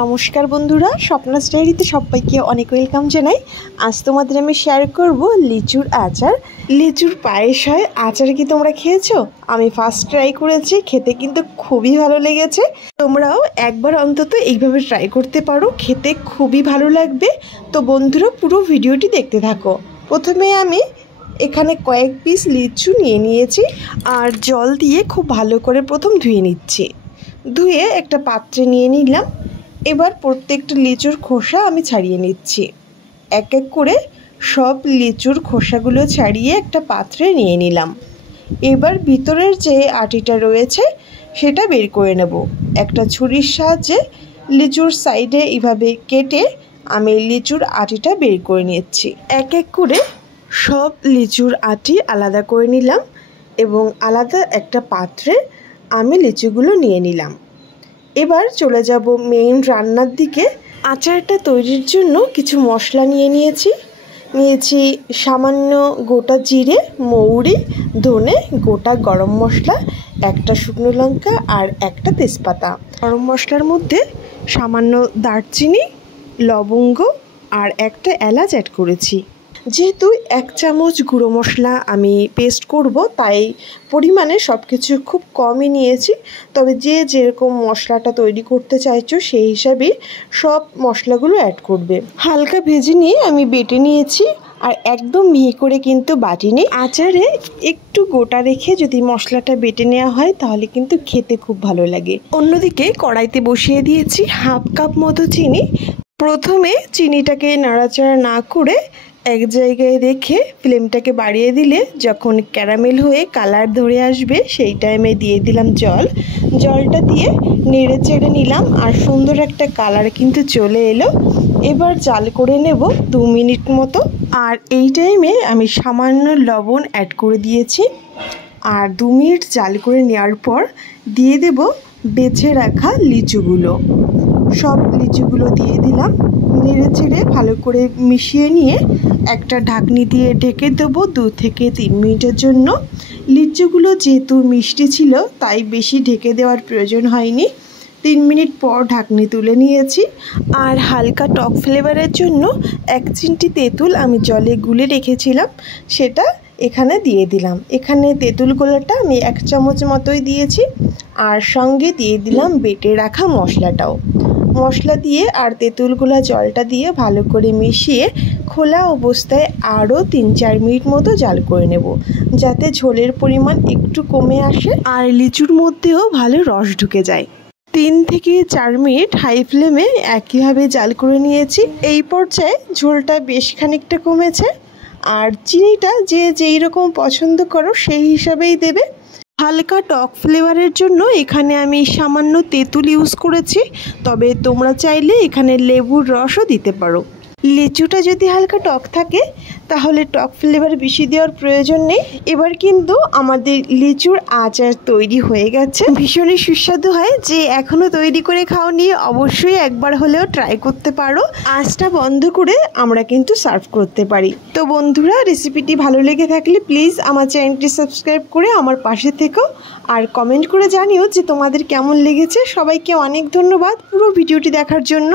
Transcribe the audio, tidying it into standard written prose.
নমস্কার বন্ধুরা, স্বপ্নাস ডায়েরিতে সবাইকে অনেক ওয়েলকাম জানাই। আজ তোমাদের আমি শেয়ার করব লিচুর আচার। লিচুর পায়েস হয়, আচার কি তোমরা খেয়েছো? আমি ফার্স্ট ট্রাই করেছি, খেতে কিন্তু খুবই ভালো লেগেছে। তোমরাও একবার অন্তত এইভাবে ট্রাই করতে পারো, খেতে খুবই ভালো লাগবে। তো বন্ধুরা পুরো ভিডিওটি দেখতে থাকো। প্রথমে আমি এখানে কয়েক পিস লিচু নিয়ে নিয়েছি আর জল দিয়ে খুব ভালো করে প্রথম ধুয়ে নিচ্ছি। ধুয়ে একটা পাত্রে নিয়ে নিলাম। এবার প্রত্যেকটা লিচুর খোসা আমি ছাড়িয়ে নিচ্ছি। এক এক করে সব লিচুর খোসাগুলো ছাড়িয়ে একটা পাত্রে নিয়ে নিলাম। এবার ভিতরের যে আটিটা রয়েছে সেটা বের করে নেব। একটা ছুরির সাহায্যে লিচুর সাইডে এইভাবে কেটে আমি লিচুর আটিটা বের করে নিচ্ছি। এক এক করে সব লিচুর আটি আলাদা করে নিলাম এবং আলাদা একটা পাত্রে আমি লিচুগুলো নিয়ে নিলাম। এবার চলে যাব মেইন রান্নার দিকে। আচারটা তৈরির জন্য কিছু মশলা নিয়েছি সামান্য গোটা জিরে, মৌরি, ধনে, গোটা গরম মশলা, একটা শুকনো লঙ্কা আর একটা তেজপাতা। গরম মশলার মধ্যে সামান্য দারচিনি, লবঙ্গ আর একটা এলাচ অ্যাড করেছি। যেহেতু 1 চামচ গুঁড়ো মশলা আমি পেস্ট করব, তাই পরিমাণে সব কিছু খুব কমই নিয়েছি। তবে যে যেরকম মশলাটা তৈরি করতে চাইছো সেই হিসাবেই সব মশলাগুলো অ্যাড করবে। হালকা ভেজে নিয়ে আমি বেটে নিয়েছি আর একদম মিহি করে কিন্তু বাটিনি। আচারে একটু গোটা রেখে যদি মশলাটা বেটে নেওয়া হয় তাহলে কিন্তু খেতে খুব ভালো লাগে। অন্যদিকে কড়াইতে বসিয়ে দিয়েছি 1/2 কাপ মতো চিনি। প্রথমে চিনিটাকে নাড়াচাড়া না করে এক জায়গায় রেখে ফ্লেমটাকে বাড়িয়ে দিলে যখন ক্যারামেল হয়ে কালার ধরে আসবে সেই টাইমে দিয়ে দিলাম জলটা দিয়ে নেড়ে চেড়ে নিলাম আর সুন্দর একটা কালার কিন্তু চলে এলো। এবার জাল করে নেব 2 মিনিট মতো। আর এই টাইমে আমি সামান্য লবণ অ্যাড করে দিয়েছি। আর 2 মিনিট জাল করে নেওয়ার পর দিয়ে দেব বেছে রাখা লিচুগুলো। সব লিচুগুলো দিয়ে দিলাম। নেড়ে চেড়ে ভালো করে মিশিয়ে নিয়ে একটা ঢাকনি দিয়ে ঢেকে দেবো 2 থেকে 3 মিনিটের জন্য। লিচুগুলো যেহেতু মিষ্টি ছিল তাই বেশি ঢেকে দেওয়ার প্রয়োজন হয়নি। 3 মিনিট পর ঢাকনি তুলে নিয়েছি। আর হালকা টক ফ্লেভারের জন্য 1 চিমটি তেঁতুল আমি জলে গুলে রেখেছিলাম, সেটা এখানে দিয়ে দিলাম। এখানে তেঁতুল গোলাটা আমি 1 চামচ মতোই দিয়েছি আর সঙ্গে দিয়ে দিলাম বেটে রাখা মশলাটাও। মশলা দিয়ে আর তেঁতুল গোলা জলটা দিয়ে ভালো করে মিশিয়ে খোলা অবস্থায় আরও 3-4 মিনিট মতো জাল করে নেব, যাতে ঝোলের পরিমাণ একটু কমে আসে আর লিচুর মধ্যেও ভালো রস ঢুকে যায়। 3 থেকে 4 মিনিট হাই ফ্লেমে একইভাবে জাল করে নিয়েছি। এই পর্যায়ে ঝোলটা বেশ খানিকটা কমেছে আর চিনিটা যে যেই রকম পছন্দ করো সেই হিসাবেই দেবে। হালকা টক ফ্লেভারের জন্য এখানে আমি সামান্য তেঁতুল ইউজ করেছি, তবে তোমরা চাইলে এখানে লেবুর রসও দিতে পারো। লিচুটা যদি হালকা টক থাকে তাহলে টক ফ্লেভার বেশি দেওয়ার প্রয়োজন নেই। এবার কিন্তু আমাদের লিচুর আচার তৈরি হয়ে গেছে। ভীষণই সুস্বাদু হয়। যে এখনও তৈরি করে খাওনি অবশ্যই একবার হলেও ট্রাই করতে পারো। আঁচটা বন্ধ করে আমরা কিন্তু সার্ভ করতে পারি। তো বন্ধুরা, রেসিপিটি ভালো লেগে থাকলে প্লিজ আমার চ্যানেলটি সাবস্ক্রাইব করে আমার পাশে থেকো আর কমেন্ট করে জানিও যে তোমাদের কেমন লেগেছে। সবাইকে অনেক ধন্যবাদ পুরো ভিডিওটি দেখার জন্য।